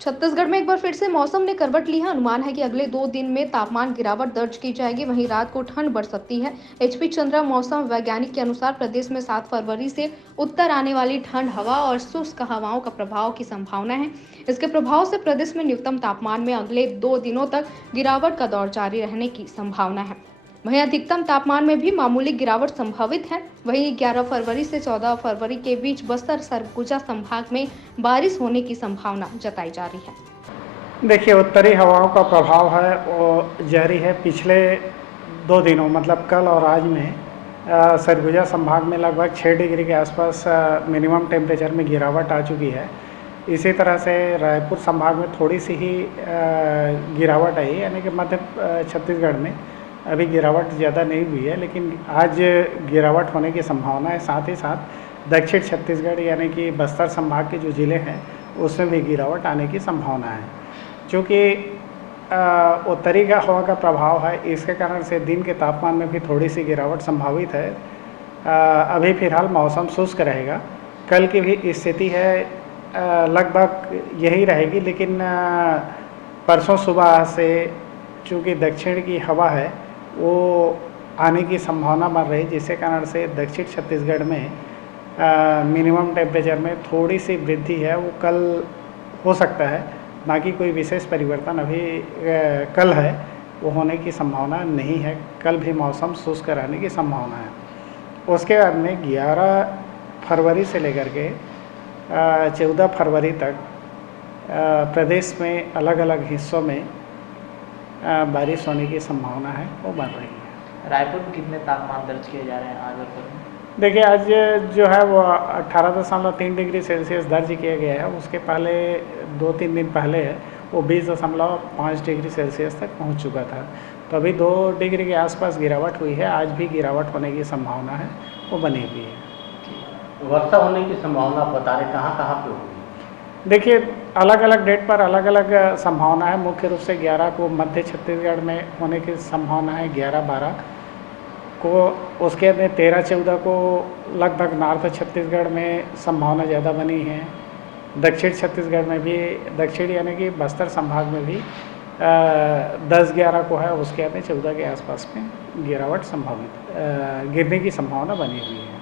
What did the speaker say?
छत्तीसगढ़ में एक बार फिर से मौसम ने करवट ली है। अनुमान है कि अगले 2 दिन में तापमान गिरावट दर्ज की जाएगी। वहीं रात को ठंड बढ़ सकती है। एचपी चंद्रा मौसम वैज्ञानिक के अनुसार प्रदेश में 7 फरवरी से उत्तर आने वाली ठंड हवा और शुष्क हवाओं का प्रभाव की संभावना है। इसके प्रभाव से प्रदेश में न्यूनतम तापमान में अगले 2 दिनों तक गिरावट का दौर जारी रहने की संभावना है। वहीं अधिकतम तापमान में भी मामूली गिरावट संभावित है। वहीं 11 फरवरी से 14 फरवरी के बीच बस्तर सरगुजा संभाग में बारिश होने की संभावना जताई जा रही है। देखिए, उत्तरी हवाओं का प्रभाव है वो जारी है। पिछले 2 दिनों मतलब कल और आज में सरगुजा संभाग में लगभग 6 डिग्री के आसपास मिनिमम टेम्परेचर में गिरावट आ चुकी है। इसी तरह से रायपुर संभाग में थोड़ी सी ही गिरावट आई, यानी कि मध्य छत्तीसगढ़ में अभी गिरावट ज़्यादा नहीं हुई है, लेकिन आज गिरावट होने की संभावना है। साथ ही साथ दक्षिण छत्तीसगढ़ यानी कि बस्तर संभाग के जो ज़िले हैं उसमें भी गिरावट आने की संभावना है। चूँकि उत्तरी का हवा का प्रभाव है, इसके कारण से दिन के तापमान में भी थोड़ी सी गिरावट संभावित है। अभी फ़िलहाल मौसम शुष्क रहेगा। कल की भी स्थिति है लगभग यही रहेगी, लेकिन परसों सुबह से चूँकि दक्षिण की हवा है वो आने की संभावना बन रही, जिसके कारण से दक्षिण छत्तीसगढ़ में मिनिमम टेम्परेचर में थोड़ी सी वृद्धि है, वो कल हो सकता है। बाकी कोई विशेष परिवर्तन अभी कल है वो होने की संभावना नहीं है। कल भी मौसम शुष्क रहने की संभावना है। उसके बाद में 11 फरवरी से लेकर के 14 फरवरी तक प्रदेश में अलग अलग हिस्सों में बारिश होने की संभावना है, वो बन रही है। रायपुर में कितने तापमान दर्ज किए जा रहे हैं आज और कल में? देखिए, आज जो है वो 18.3 डिग्री सेल्सियस दर्ज किया गया है। उसके पहले 2-3 दिन पहले है वो 20.5 डिग्री सेल्सियस तक पहुंच चुका था। तो अभी 2 डिग्री के आसपास गिरावट हुई है। आज भी गिरावट होने की संभावना है, वो बनी हुई है। वर्षा होने की संभावना आप बता रहे, कहाँ कहाँ पे होगी? देखिए, अलग अलग डेट पर अलग अलग संभावना है। मुख्य रूप से 11 को मध्य छत्तीसगढ़ में होने की संभावना है, 11-12 को। उसके बाद 13-14 को लगभग नॉर्थ छत्तीसगढ़ में संभावना ज़्यादा बनी है। दक्षिण छत्तीसगढ़ में भी, दक्षिण यानी कि बस्तर संभाग में भी 10-11 को है। उसके बाद 14 के आसपास में गिरावट संभावित गिरने की संभावना बनी हुई है।